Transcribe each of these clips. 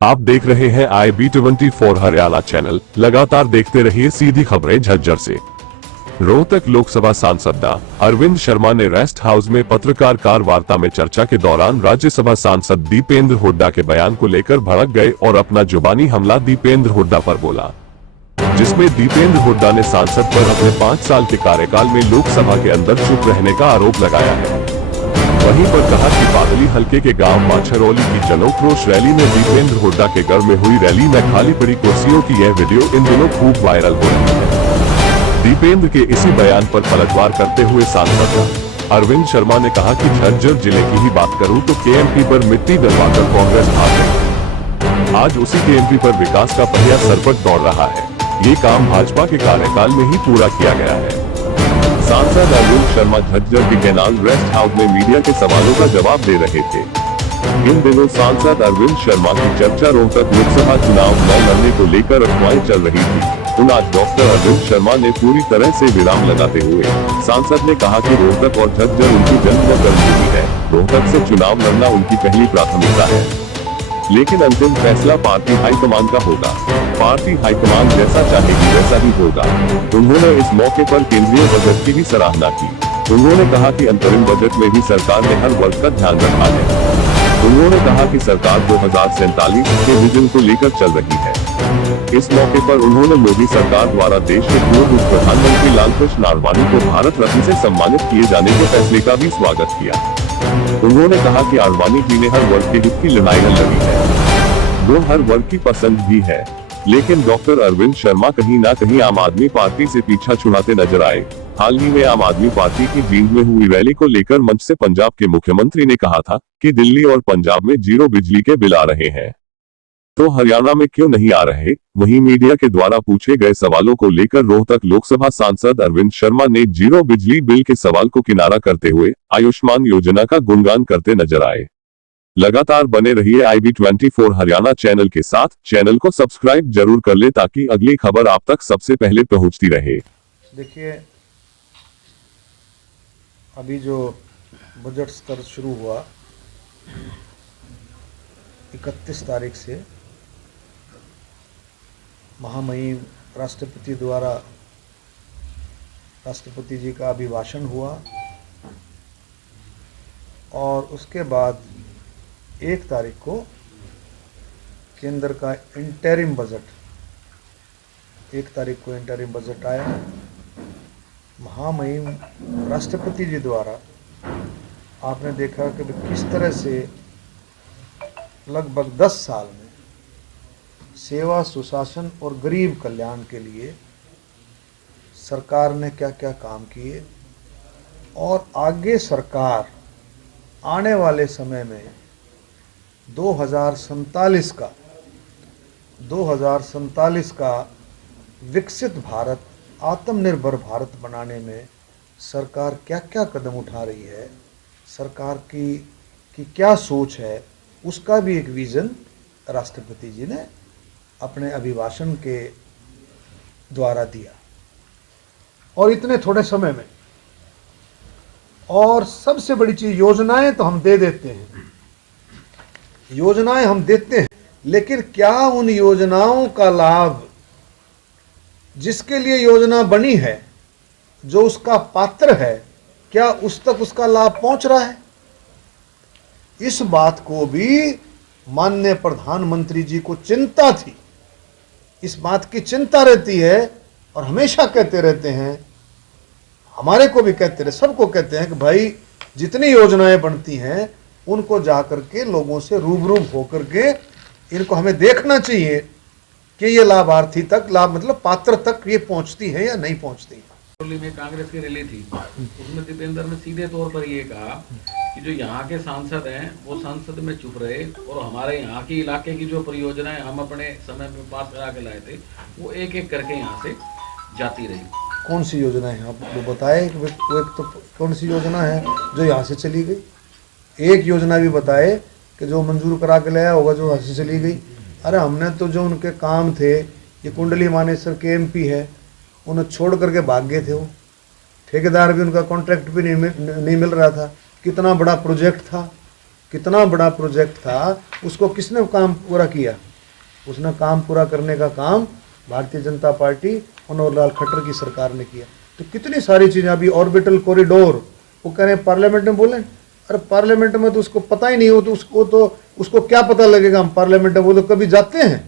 आप देख रहे हैं IB24 हरियाणा चैनल। लगातार देखते रहिए सीधी खबरें झज्जर से। रोहतक लोकसभा सांसद डॉ. अरविंद शर्मा ने रेस्ट हाउस में पत्रकार वार्ता में चर्चा के दौरान राज्यसभा सांसद दीपेंद्र हुड्डा के बयान को लेकर भड़क गए और अपना जुबानी हमला दीपेंद्र हुड्डा पर बोला, जिसमें दीपेंद्र हुड्डा ने सांसद पर अपने 5 साल के कार्यकाल में लोकसभा के अंदर चुप रहने का आरोप लगाया है। वहीं पर कहा कि बादली हलके के गांव माछरौली की जनोक्रोश रैली में दीपेंद्र हुड्डा के घर में हुई रैली में खाली पड़ी कुर्सियों की यह वीडियो इन दिनों खूब वायरल हो रही है। दीपेंद्र के इसी बयान पर पलटवार करते हुए सांसद अरविंद शर्मा ने कहा कि झज्जर जिले की ही बात करूं तो KMP पर मिट्टी डलवाकर कांग्रेस हार गई। आज उसी KMP पर विकास का पहिया सरपट दौड़ रहा है। ये काम भाजपा के कार्यकाल में ही पूरा किया गया है। सांसद अरविंद शर्मा झज्जर के कैनाल रेस्ट हाउस में मीडिया के सवालों का जवाब दे रहे थे। इन दिनों सांसद अरविंद शर्मा की चर्चा रोहतक लोकसभा चुनाव न लड़ने को लेकर अफवाहें चल रही थी। आज डॉक्टर अरविंद शर्मा ने पूरी तरह से विराम लगाते हुए सांसद ने कहा कि रोहतक और झज्जर उनकी जन्म कर्मभूमि है। रोहतक से चुनाव लड़ना उनकी पहली प्राथमिकता है, लेकिन अंतिम फैसला पार्टी हाईकमान का होगा। पार्टी हाईकमान जैसा चाहेगी वैसा ही होगा। उन्होंने इस मौके पर केंद्रीय बजट की भी सराहना की। उन्होंने कहा कि अंतरिम बजट में भी सरकार ने हर वर्ग का ध्यान रखा है। उन्होंने कहा कि सरकार 2047 के विजन को लेकर चल रही है। इस मौके पर उन्होंने मोदी सरकार द्वारा देश के पूर्व उप प्रधानमंत्री लालकृष्ण आडवाणी को भारत रत्न से सम्मानित किए जाने के फैसले का भी स्वागत किया। उन्होंने कहा कि आडवाणी जी ने हर वर्ग के हित की लड़ाई लड़ी है, वो हर वर्ग की पसंद भी है। लेकिन डॉक्टर अरविंद शर्मा कहीं ना कहीं आम आदमी पार्टी से पीछा छुड़ाते नजर आए। हाल ही में आम आदमी पार्टी की जींद में हुई रैली को लेकर मंच से पंजाब के मुख्यमंत्री ने कहा था कि दिल्ली और पंजाब में 0 बिजली के बिल आ रहे हैं, तो हरियाणा में क्यों नहीं आ रहे। वहीं मीडिया के द्वारा पूछे गए सवालों को लेकर रोहतक लोकसभा सांसद अरविंद शर्मा ने 0 बिजली बिल के सवाल को किनारा करते हुए आयुष्मान योजना का गुणगान करते नजर आए। लगातार बने रहिए IB24 हरियाणा चैनल के साथ। चैनल को सब्सक्राइब जरूर कर ले ताकि अगली खबर आप तक सबसे पहले पहुंचती रहे। देखिए, अभी जो बजट सत्र शुरू हुआ 31 तारीख से, महामहिम राष्ट्रपति द्वारा राष्ट्रपति जी का अभिभाषण हुआ और उसके बाद 1 तारीख को केंद्र का इंटरिम बजट 1 तारीख को इंटरिम बजट आया। महामहिम राष्ट्रपति जी द्वारा आपने देखा कि किस तरह से लगभग 10 साल में सेवा, सुशासन और गरीब कल्याण के लिए सरकार ने क्या क्या काम किए और आगे सरकार आने वाले समय में 2047 का विकसित भारत, आत्मनिर्भर भारत बनाने में सरकार क्या क्या कदम उठा रही है, सरकार की क्या सोच है, उसका भी एक विजन राष्ट्रपति जी ने अपने अभिभाषण के द्वारा दिया। और इतने थोड़े समय में, और सबसे बड़ी चीज, योजनाएं तो हम दे देते हैं, योजनाएं हम देते हैं, लेकिन क्या उन योजनाओं का लाभ जिसके लिए योजना बनी है, जो उसका पात्र है, क्या उस तक उसका लाभ पहुंच रहा है? इस बात को भी माननीय प्रधानमंत्री जी को चिंता थी। इस बात की चिंता रहती है और हमेशा कहते रहते हैं, हमारे को भी कहते रहे, सबको कहते हैं कि भाई जितनी योजनाएं बनती हैं उनको जाकर के लोगों से रूबरू होकर के इनको हमें देखना चाहिए कि ये लाभार्थी तक, लाभ मतलब पात्र तक ये पहुंचती है या नहीं पहुंचती। में कांग्रेस की रैली थी, उसमें दीपेंद्र ने सीधे तौर पर ये कहा कि जो यहाँ के सांसद हैं वो संसद में चुप रहे और हमारे यहाँ के इलाके की जो परियोजनाएं हम अपने समय में पास करा के लाए थे वो एक एक करके यहाँ से जाती रही। कौन सी योजना है आप वो बताए? वो एक तो कौन सी योजना है जो यहाँ से चली गई? एक योजना भी बताए कि जो मंजूर करा के लाया होगा जो यहाँ से चली गई। अरे हमने तो जो उनके काम थे, ये कुंडली मानेसर KMP है, उन्हें छोड़ करके भाग गए थे। वो ठेकेदार भी, उनका कॉन्ट्रैक्ट भी नहीं मिल रहा था। कितना बड़ा प्रोजेक्ट था, कितना बड़ा प्रोजेक्ट था, उसको किसने काम पूरा किया? उसने काम पूरा करने का काम भारतीय जनता पार्टी मनोहर लाल खट्टर की सरकार ने किया। तो कितनी सारी चीज़ें, अभी ऑर्बिटल कॉरिडोर, वो कह रहे हैं पार्लियामेंट में बोले, अरे पार्लियामेंट में तो उसको पता ही नहीं हो, तो उसको क्या पता लगेगा हम पार्लियामेंट में, वो तो कभी जाते हैं,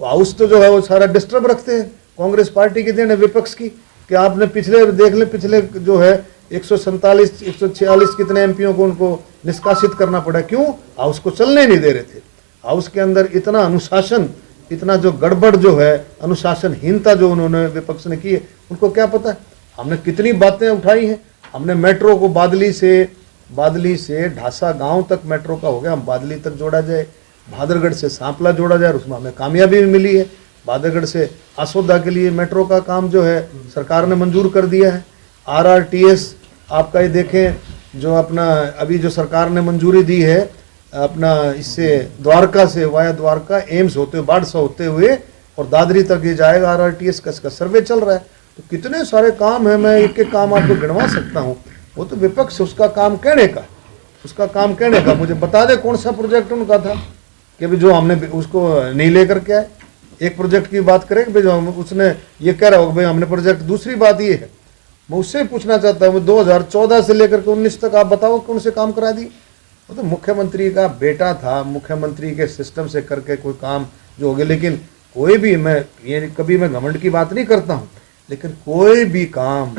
हाउस तो जो है वो सारा डिस्टर्ब रखते हैं। कांग्रेस पार्टी की देन है विपक्ष की, कि आपने पिछले देख ले, पिछले जो है 147 146 कितने एमपीओ को उनको निष्कासित करना पड़ा, क्यों? हाउस को चलने नहीं दे रहे थे। हाउस के अंदर इतना अनुशासन, इतना जो गड़बड़ जो है, अनुशासनहीनता जो उन्होंने विपक्ष ने की है, उनको क्या पता है। हमने कितनी बातें उठाई हैं, हमने मेट्रो को बादली से ढासा गांव तक मेट्रो का हो गया, हम बादली तक जोड़ा जाए, भादरगढ़ से सांपला जोड़ा जाए, उसमें हमें कामयाबी भी मिली है। भादरगढ़ से आसोदा के लिए मेट्रो का काम जो है सरकार ने मंजूर कर दिया है। RRTS आपका ये देखें, जो अपना अभी जो सरकार ने मंजूरी दी है अपना, इससे द्वारका से वाया द्वारका एम्स होते हुए बाढ़सा होते हुए और दादरी तक ये जाएगा RRTS का, इसका सर्वे चल रहा है। तो कितने सारे काम है, मैं एक एक काम आपको गिनवा सकता हूँ। वो तो विपक्ष, उसका काम कहने का, मुझे बता दे कौन सा प्रोजेक्ट उनका था कि भी जो हमने उसको नहीं लेकर के आए। एक प्रोजेक्ट की बात करें कि जो उसने ये कह रहा होगा भाई हमने प्रोजेक्ट, दूसरी बात ये है, मैं उससे पूछना चाहता हूँ 2014 से लेकर के 19 तक आप बताओ कौन से काम करा दिए। वो तो मुख्यमंत्री का बेटा था, मुख्यमंत्री के सिस्टम से करके कोई काम जो हो गया। लेकिन कोई भी, मैं ये कभी मैं घमंड की बात नहीं करता हूँ, लेकिन कोई भी काम,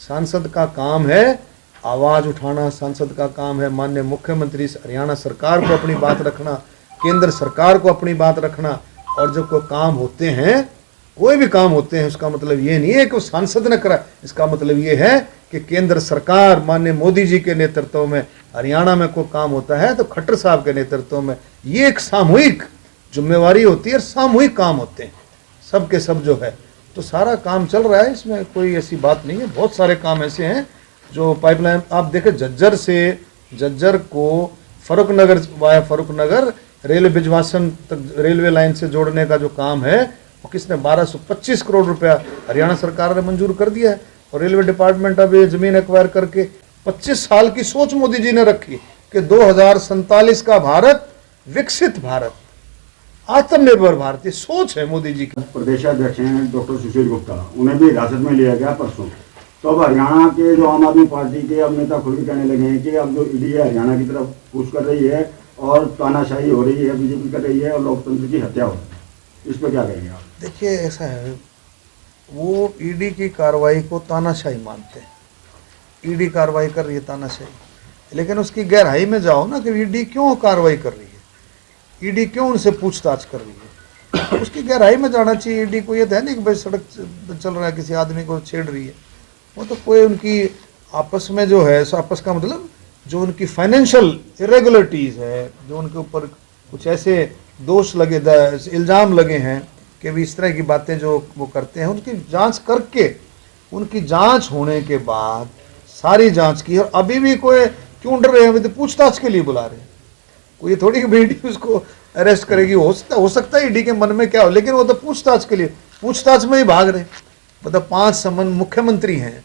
सांसद का काम है आवाज़ उठाना, सांसद का काम है माननीय मुख्यमंत्री हरियाणा सरकार को अपनी बात रखना, केंद्र सरकार को अपनी बात रखना। और जब कोई काम होते हैं, कोई भी काम होते हैं, उसका मतलब ये नहीं है कि वो सांसद ने करा, इसका मतलब ये है कि केंद्र सरकार माननीय मोदी जी के नेतृत्व में हरियाणा में कोई काम होता है तो खट्टर साहब के नेतृत्व में ये एक सामूहिक जिम्मेवारी होती है, सामूहिक काम होते हैं सबके सब जो है। तो सारा काम चल रहा है, इसमें कोई ऐसी बात नहीं है। बहुत सारे काम ऐसे हैं जो पाइपलाइन, आप देखें झज्जर को फरुखनगर वाया फरुखनगर रेलवे बिजवासन तक रेलवे लाइन से जोड़ने का जो काम है वो किसने 1225 करोड़ रुपया हरियाणा सरकार ने मंजूर कर दिया है। और रेलवे डिपार्टमेंट अब ये जमीन एक्वायर करके 25 साल की सोच मोदी जी ने रखी कि 2047 का भारत विकसित भारत, आत्मनिर्भर भारत, ये सोच है मोदी जी की। प्रदेशाध्यक्ष हैं डॉक्टर सुशील गुप्ता, उन्हें भी हिरासत में लिया गया परसों। तो अब हरियाणा के जो आम आदमी पार्टी के अब नेता खुल के कहने लगे हैं कि अब जो ईडी है हरियाणा की तरफ पुश कर रही है और तानाशाही हो रही है, बीजेपी कर रही है और लोकतंत्र की हत्या हो रही है। इस पर क्या कहेंगे आप? देखिए ऐसा है, वो ईडी की कार्रवाई को तानाशाही मानते हैं। ईडी कार्रवाई कर रही है तानाशाही, लेकिन उसकी गहराई में जाओ ना कि ईडी क्यों कार्रवाई कर रही है, ईडी क्यों उनसे पूछताछ कर रही है, उसकी गहराई में जाना चाहिए। ईडी को ये तो है नहीं कि भाई सड़क चल रहा है किसी आदमी को छेड़ रही है, वो तो कोई उनकी आपस में जो है, आपस का मतलब जो उनकी फाइनेंशियल इरेगुलरिटीज़ है, जो उनके ऊपर कुछ ऐसे दोष लगे, इल्ज़ाम लगे हैं कि भी इस तरह की बातें जो वो करते हैं, उनकी जांच करके, उनकी जांच होने के बाद सारी जांच की। और अभी भी कोई क्यों डर रहे हैं, अभी तो पूछताछ के लिए बुला रहे हैं। कोई थोड़ी कि ईडी उसको अरेस्ट करेगी, हो सकता है ईडी के मन में क्या हो, लेकिन वो तो पूछताछ के लिए, पूछताछ में ही भाग रहे। मतलब 5 सम्मन मुख्यमंत्री हैं,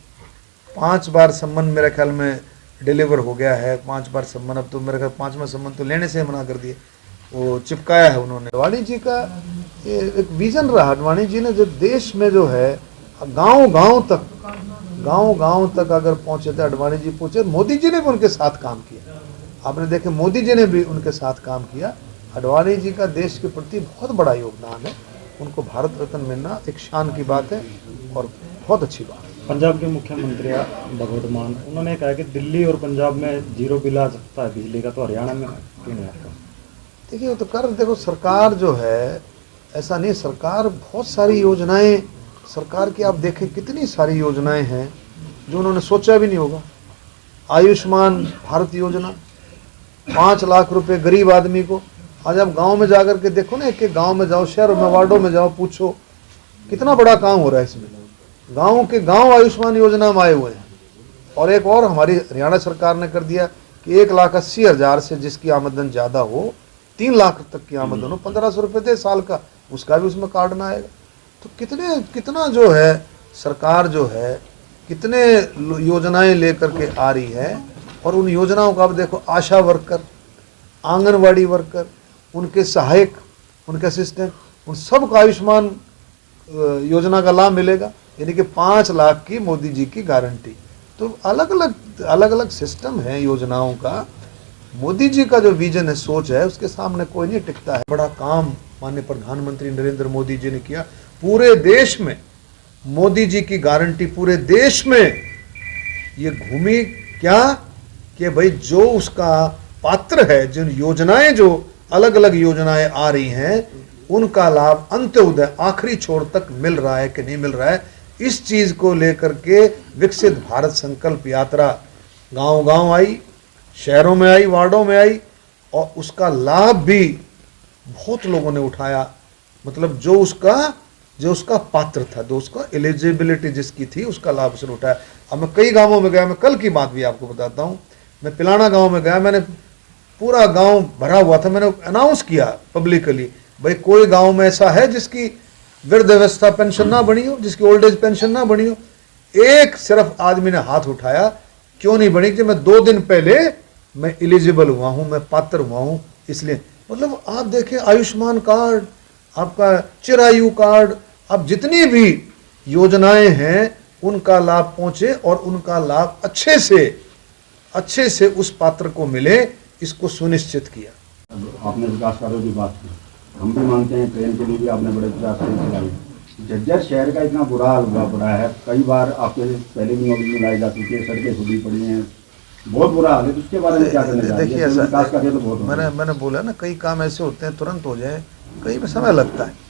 5 बार सम्मन मेरे ख्याल में डिलीवर हो गया है, 5 बार सम्मन, अब तो मेरे ख्याल 5वां सम्मन तो लेने से मना कर दिए, वो चिपकाया है उन्होंने। अडवाणी जी का ये एक विजन रहा, अडवाणी जी ने जो देश में जो है गांव-गांव तक अगर पहुंचे थे, अडवाणी जी पहुंचे, मोदी जी ने भी उनके साथ काम किया। आपने देखे मोदी जी ने भी उनके साथ काम किया। अडवाणी जी का देश के प्रति बहुत बड़ा योगदान है, उनको भारत रत्न मिलना एक शान की बात है और बहुत अच्छी बात है। पंजाब के मुख्यमंत्री भगवंत मान, उन्होंने कहा कि दिल्ली और पंजाब में 0 बिल आ सकता है बिजली का, तो हरियाणा में क्यों नहीं आता? देखिए वो तो देखो सरकार जो है, ऐसा नहीं, सरकार बहुत सारी योजनाएं, सरकार की आप देखें कितनी सारी योजनाएं हैं जो उन्होंने सोचा भी नहीं होगा। आयुष्मान भारत योजना, 5 लाख रुपए गरीब आदमी को। आज आप गांव में जाकर के देखो ना, एक गांव में जाओ, शहरों में, वार्डों में जाओ, पूछो कितना बड़ा काम हो रहा है इसमें। गांव के गांव आयुष्मान योजना में आए हुए हैं। और एक और हमारी हरियाणा सरकार ने कर दिया कि 1,80,000 से जिसकी आमदन ज़्यादा हो, 3 लाख तक की आमदन हो, 1500 रुपये दे साल का, उसका भी उसमें कार्ड ना आएगा। तो कितना जो है सरकार जो है कितने योजनाएं लेकर के आ रही है। और उन योजनाओं का अब देखो, आशा वर्कर, आंगनवाड़ी वर्कर, उनके सहायक, उनके असिस्टेंट, उन सबको आयुष्मान योजना का लाभ मिलेगा, यानी कि 5 लाख की मोदी जी की गारंटी। तो अलग अलग सिस्टम है योजनाओं का। मोदी जी का जो विजन है, सोच है, उसके सामने कोई नहीं टिकता है। बड़ा काम माननीय प्रधानमंत्री नरेंद्र मोदी जी ने किया। पूरे देश में मोदी जी की गारंटी, पूरे देश में ये घूमी क्या कि भाई जो उसका पात्र है, जिन योजनाएं, जो अलग अलग योजनाएं आ रही हैं, उनका लाभ अंत्योदय आखिरी छोर तक मिल रहा है कि नहीं मिल रहा है। इस चीज को लेकर के विकसित भारत संकल्प यात्रा गांव गांव आई, शहरों में आई, वार्डों में आई, और उसका लाभ भी बहुत लोगों ने उठाया। मतलब जो उसका पात्र था, जो उसका एलिजिबिलिटी जिसकी थी, उसका लाभ उसने उठाया। अब मैं कई गांवों में गया, मैं कल की बात भी आपको बताता हूं। मैं पिलाना गांव में गया, मैंने पूरा गांव भरा हुआ था, मैंने अनाउंस किया पब्लिकली, भाई कोई गांव में ऐसा है जिसकी वृद्धावस्था पेंशन ना बनी हो, जिसकी ओल्ड एज पेंशन ना बनी हो। एक सिर्फ आदमी ने हाथ उठाया, क्यों नहीं बनी? कि मैं 2 दिन पहले मैं एलिजिबल हुआ हूं, मैं पात्र हुआ हूं, इसलिए। मतलब आप देखें, आयुष्मान कार्ड, आपका चिरायु कार्ड, अब जितनी भी योजनाएं हैं उनका लाभ पहुंचे और उनका लाभ अच्छे से उस पात्र को मिले, इसको सुनिश्चित किया। आपने विकास कार्यों की बात की, हम भी मानते हैं ट्रेन के लिए भी आपने बड़े प्रयास चलाई। झज्जर शहर का इतना बुरा हाल हुआ पड़ा है, कई बार आपके पहले भी नोटिस लाई जा चुकी है, सड़कें खुली पड़ी हैं, बहुत बुरा हाल है। तो उसके बारे में क्या करने जा रहे हैं? देखिए, विकास कार्य तो बहुत हो रहे हैं। मैंने बोला ना, कई काम ऐसे होते हैं तुरंत हो जाए, कई में समय लगता है।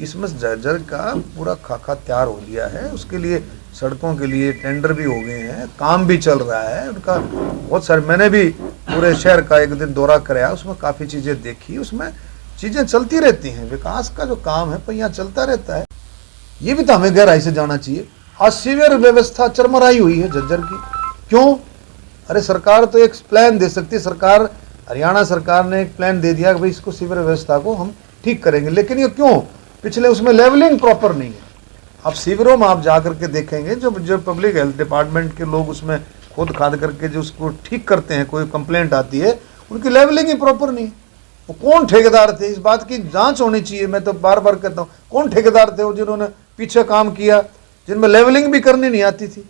इसमें झज्जर का पूरा खाका तैयार हो लिया है, उसके लिए सड़कों के लिए टेंडर भी हो गए हैं, काम भी चल रहा है उनका बहुत सारे। मैंने भी पूरे शहर का एक दिन दौरा कराया, उसमें काफ़ी चीज़ें देखी, उसमें चीज़ें चलती रहती हैं। विकास का जो काम है पहिया चलता रहता है। ये भी तो हमें गहराई से जाना चाहिए। आज सीवर व्यवस्था चरमराई हुई है झज्जर की, क्यों? अरे सरकार तो एक प्लान दे सकती है। सरकार, हरियाणा सरकार ने एक प्लान दे दिया कि भाई इसको सीवर व्यवस्था को हम ठीक करेंगे, लेकिन ये क्यों? पिछले उसमें लेवलिंग प्रॉपर नहीं है। अब शिविरों में आप जा करके देखेंगे, जो पब्लिक हेल्थ डिपार्टमेंट के लोग उसमें खोद खाद करके जो उसको ठीक करते हैं, कोई कंप्लेंट आती है, उनकी लेवलिंग ही प्रॉपर नहीं है। वो कौन ठेकेदार थे, इस बात की जांच होनी चाहिए। मैं तो बार बार कहता हूँ, कौन ठेकेदार थे वो जिन्होंने पीछे काम किया, जिनमें लेवलिंग भी करनी नहीं आती थी,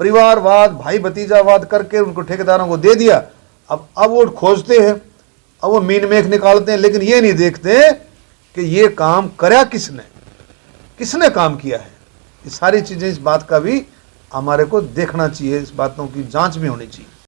परिवारवाद, भाई भतीजावाद करके उनको ठेकेदारों को दे दिया। अब वो खोजते हैं, अब वो मीन मेख निकालते हैं, लेकिन ये नहीं देखते कि ये काम करा किसने काम किया है। ये सारी चीजें, इस बात का भी हमारे को देखना चाहिए, इस बातों की जांच भी होनी चाहिए।